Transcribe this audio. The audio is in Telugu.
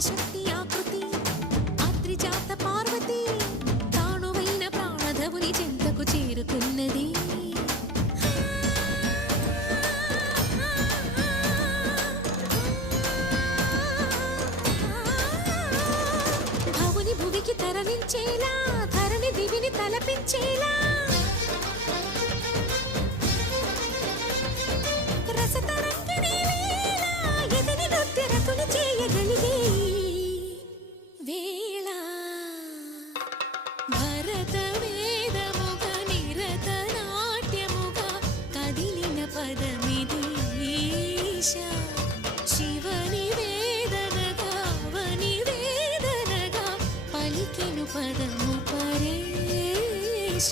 ఆదిశక్తి ఆకృతి అద్రిజాత పార్వతి తానువైన ప్రాణధవుని చెంతకు చేరుకున్నది భవుని భువికి తరలించేలా పలికిను పదము పరేశ